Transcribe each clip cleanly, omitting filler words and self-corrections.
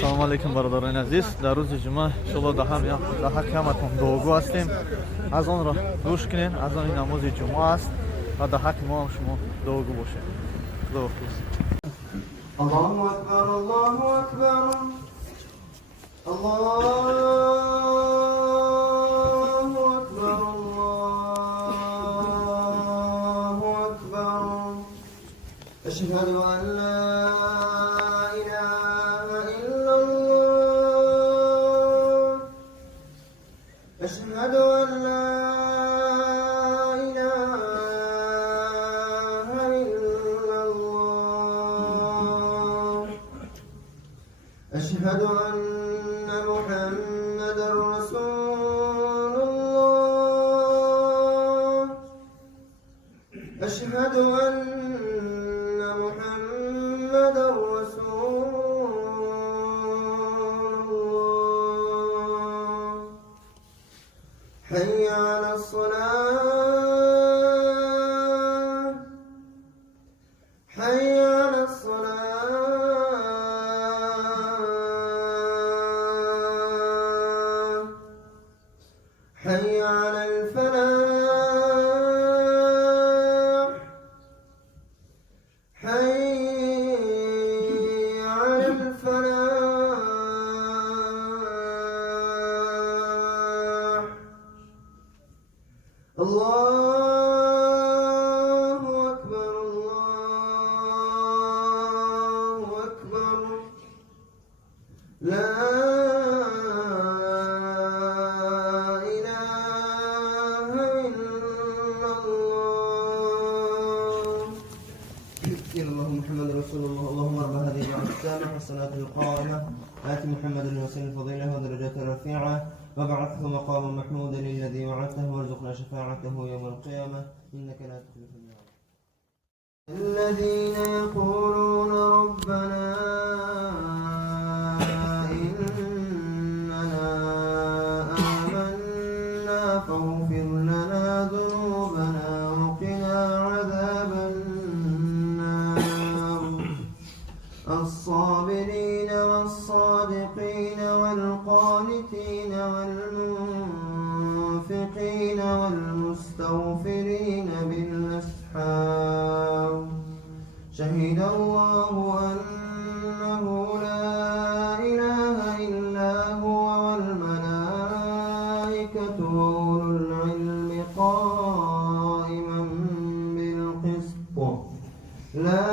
Салом алейкум, бародарони азиз. Дар рӯзи ҷумъа иншоалло daha каматон дуогӯ ҳастем. Аз онро гӯш кунед. Аз он намози ҷумъа аст ва дар ҳаққи мо ҳам шумо дуогӯ бошед. Худоҳофиз. Аллоҳу акбар, Аллоҳу акбар. Аллоҳу акбар, Аллоҳу акбар. Ашҳаду ан ла илаха иллаллоҳ. Ашҳаду ан ла أشهد أن محمدًا رسول الله. أشهد أن محمدًا رسول الله. حي على الصلاة. حي على الصلاة. حي على الفلاح. حي على الفلاح. الله أكبر، الله أكبر. لا محمد رسول الله. اللهم رب هذه الدعوة التامة والصلاة القائمة آت محمد الوسيلة الفضيلة ودرجات الرفيعة وابعثه مقاما محمودا الذي وعدته وارزقنا شفاعته يوم القيامة إنك لا تخلف الميعاد. الذين يقولون ربنا إننا آمنا فاغفر لنا ذنوبنا وقنا عذاب الصابرين والصادقين والقانتين والمنفقين والمستغفرين بالأسحار. شهد الله أنه لا إله إلا هو والملائكة وأولو العلم قائما بالقسط. لا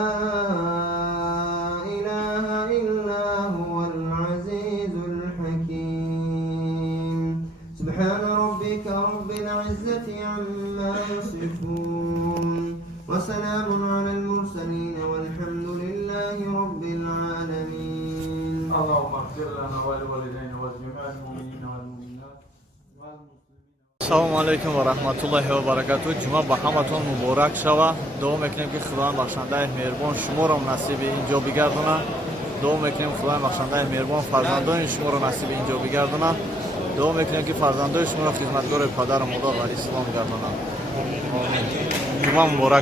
سبحان ربك رب العزة عما يصفون وسلام على المرسلين والحمد لله رب العالمين. اللهم اغفر لنا ولوالدينا ولجميع المؤمنين والمؤمنات والمسلمين. Салом алейкум ва раҳматуллоҳи ва баракатуҳ. ҷумъа ба ҳаматон муборак шава. Дуо мекунем ки Худованд бахшандаи меҳрубон шуморо насиби инҷо бигардонад. Дуо мекунем Худованд бахшандаи меҳрубон фарзандони шуморо насиби инҷо бигардонад. дуо мекунем ки фарзандои шуморо хизматгори падару модар ва ислом гардонад. Ҷумъа муборак.